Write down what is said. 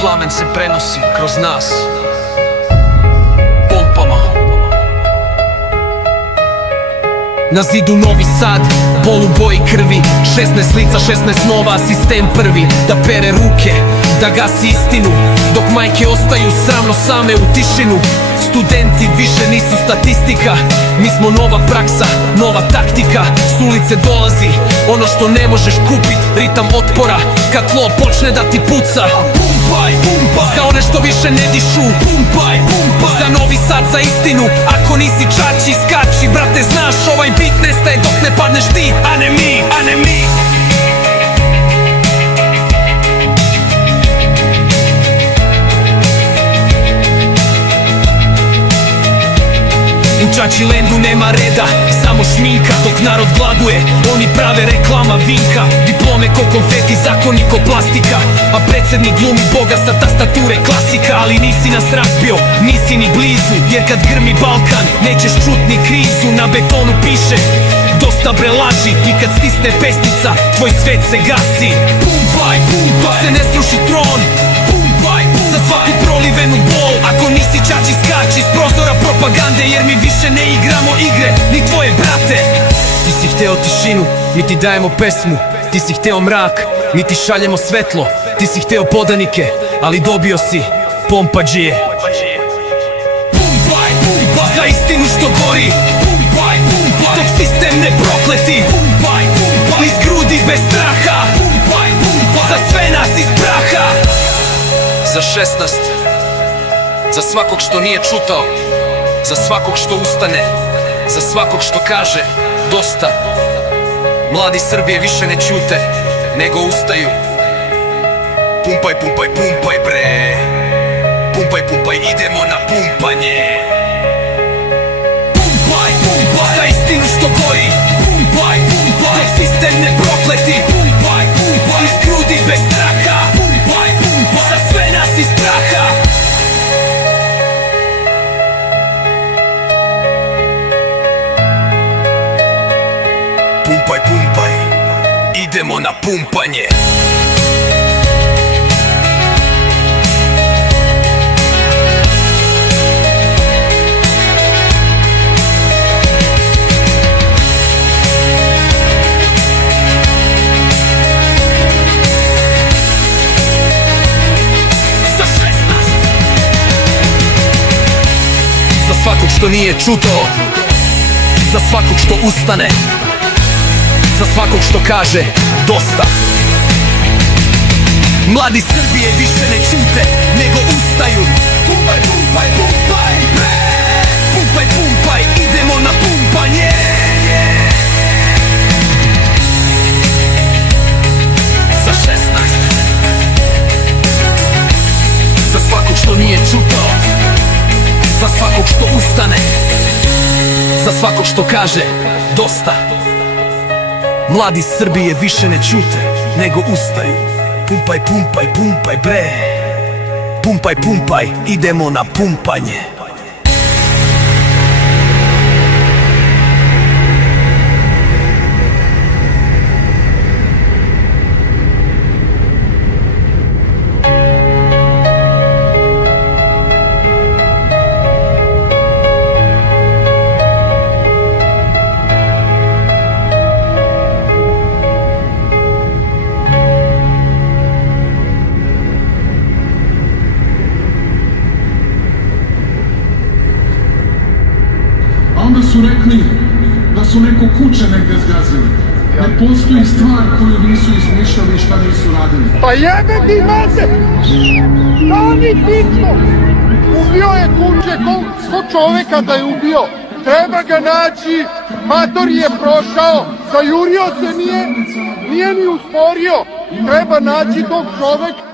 plamen se prenosi kroz nas pompama. Na zidu Novi Sad, poluboji krvi, 16 lica, 16 nova, sistem prvi da pere ruke, da gasi istinu, dok majke ostaju sramno same u tišinu. Studenti više nisu statistika, mi smo nova praksa, nova taktika. S ulice dolazi ono što ne možeš kupit, ritam otpora, kad tlo počne da ti puca. Pumpaj, pumpaj, za one što više ne dišu. Pumpaj, pumpaj, za Novi Sad, za istinu. Ako nisi čači, skači, brate, znaš, ovaj bit nestaje dok ne padneš ti, a ne mi, a ne mi. U Čačilendu nema reda, samo šminka, dok narod gladuje, oni prave reklama vinka. Diplome ko konfeti, zakoni ko plastika, a predsjednik glumi boga sa tastature klasika. Ali nisi nas razbio, nisi ni blizu, jer kad grmi Balkan, nećeš čut ni krizu. Na betonu piše, dosta bre laži, i kad stisne pesnica, tvoj svet se gasi. Pumpaj, pumpaj, dok se ne sruši tron. Pumpaj, pumpaj, za svaku prolivenu bol. Ako nisi čači, skači s prozora propagande, jer mi više ne igramo igre, ni tvoje brate. Ti si hteo tišinu, mi ti dajemo pesmu. Ti si hteo mrak, mi ti šaljemo svetlo. Ti si hteo podanike, ali dobio si pompadžije. Pumpaj, pumpaj, za istinu što gori. Pumpaj, pumpaj, dok sistem ne prokleti. Pumpaj, pumpaj, iz grudi bez straha. Pumpaj, pumpaj, za sve nas iz praha. Za 16, za svakog što nije čutao, za svakog što ustane, za svakog što kaže dosta. Mladi Srbije više ne ćute, nego ustaju. Pumpaj, pumpaj, pumpaj bre. Pumpaj, pumpaj, idemo na pumpanje. Pumpaj, pumpaj, za istinu što gori. Pumpaj, pumpaj, dok sistem ne prokleti. Pumpaj, pumpaj, iz grudi bez straha. Pumpaj, pumpaj, za sve nas iz praha. Pumpaj, pumpaj, idemo na pumpanje. Za 16, za svakog što nije čutao, za svakog što ustane, za svakog što kaže dosta. Mladi Srbije više ne ćute, nego ustaju. Pumpaj, pumpaj, pumpaj, bre. Pumpaj, pumpaj, idemo na pumpanje. Za 16, za svakog što nije čutao, za svakog što ustane, za svakog što kaže dosta. Mladi Srbije više ne ćute, nego ustaju. Pumpaj, pumpaj, pumpaj bre. Pumpaj, pumpaj, idemo na pumpanje. Onda su rekli da su neko kuće negde zgazili. Ne postoji stvar koju nisu izmišljali i šta nisu radili. Pa jebe ti mater! Stani hitno! Ubio je kuće, sto čoveka da je ubio. Treba ga naći, mator je prošao, zajurio se nije ni usporio. Treba naći tog čoveka.